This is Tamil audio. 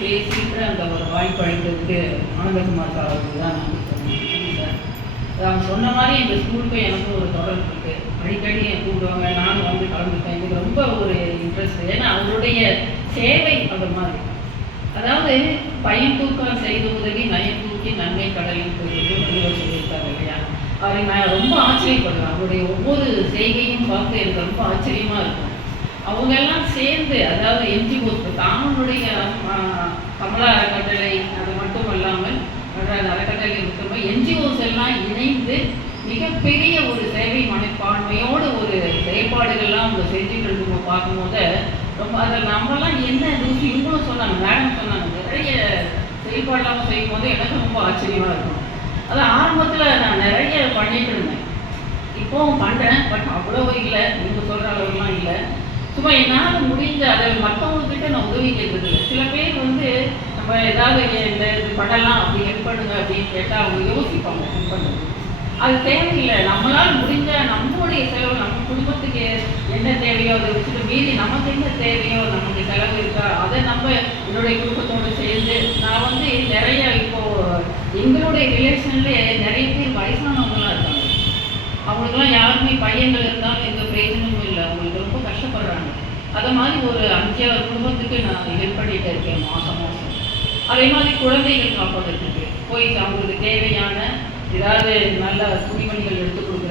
பேசிட்டு அந்த ஒரு வாய்ப்பு அளித்ததுக்கு ஆனந்தகுமார் சார் அவருக்கு தான் நான் சொன்னேன் சார். அவங்க சொன்ன மாதிரி எங்கள் ஸ்கூலுக்கும் எனக்கும் ஒரு தொடர்பு இருக்குது. அடிக்கடி கூப்பிடுவாங்க, நானும் வந்து கலந்துப்பேன். எனக்கு ரொம்ப ஒரு இன்ட்ரெஸ்ட். ஏன்னா அவருடைய சேவை அந்த மாதிரி. அதாவது பையன் தூக்கம் செய்த உதவி நயம் தூக்கி நன்மை கடலில் போயிட்டு வள்ளுவர் சொல்லியிருக்காரு இல்லையா? அவரை நான் ரொம்ப ஆச்சரியப்படுவேன். அவருடைய ஒவ்வொரு செய்கையும் பார்த்து எனக்கு ரொம்ப ஆச்சரியமாக இருக்கும். அவங்க எல்லாம் சேர்ந்து, அதாவது என்ஜிஓஸ் தானுடைய கமலா அறக்கட்டளை அது மட்டும் இல்லாமல் அறக்கட்டளை மட்டுமே என்ஜிஓஸ் எல்லாம் இணைந்து மிகப்பெரிய ஒரு சேவை மனப்பான்மையோடு ஒரு செயல்பாடுகள்லாம் அவங்க செஞ்சுட்டு இருக்கும் பார்க்கும்போது ரொம்ப அதில் நம்மலாம் என்ன ருசி இவங்களும் சொன்னாங்க, மேடம் சொன்னாங்க, நிறைய செயல்பாடெல்லாம் செய்யும் போது எனக்கு ரொம்ப ஆச்சரியமாக இருக்கும். அது ஆரம்பத்தில் நான் நிறைய பண்ணிட்டு இருந்தேன், இப்போவும் பண்ணுறேன். பட் அவ்வளோ இல்லை, நீங்கள் சொல்கிற அளவுலாம் இல்லை. சும்மா என்னால் முடிஞ்ச அதை மற்றவங்கக்கிட்ட நான் உதவி கேட்குறது இல்லை. சில பேர் வந்து நம்ம ஏதாவது இந்த இது பண்ணலாம், அப்படி ஹெல்ப் பண்ணுங்க அப்படின்னு கேட்டால் அவங்க யோசிப்பாங்க ஹெல்ப் பண்ணுறது. அது தேவையில்லை. நம்மளால் முடிஞ்ச நம்மளுடைய செலவு, நம்ம குடும்பத்துக்கு என்ன தேவையோ அதை வச்சுட்டு மீறி நமக்கு என்ன தேவையோ நமக்கு செலவு இருக்கா அதை நம்ம என்னுடைய குடும்பத்தோடு சேர்ந்து நான் வந்து நிறைய இப்போது எங்களுடைய ரிலேஷன்லேயே நிறைய பேர் வயசானவங்களாம் இருக்காங்க. அவங்களுக்குலாம் யாருமே பையன்கள் இருந்தாலும் எந்த பிரயோஜனமும் இல்லை, அவங்களுக்கு ரொம்ப கஷ்டப்படுறாங்க. அதை மாதிரி ஒரு 5-6 குடும்பத்துக்கு நான் ஹெல்ப் பண்ணிகிட்டு இருக்கேன் மாதம் மாதம். அதே மாதிரி குழந்தைகள் காப்பதற்கு போய் அவங்களுக்கு தேவையான ஏதாவது நல்ல துணிமணிகள் எடுத்து கொடுக்க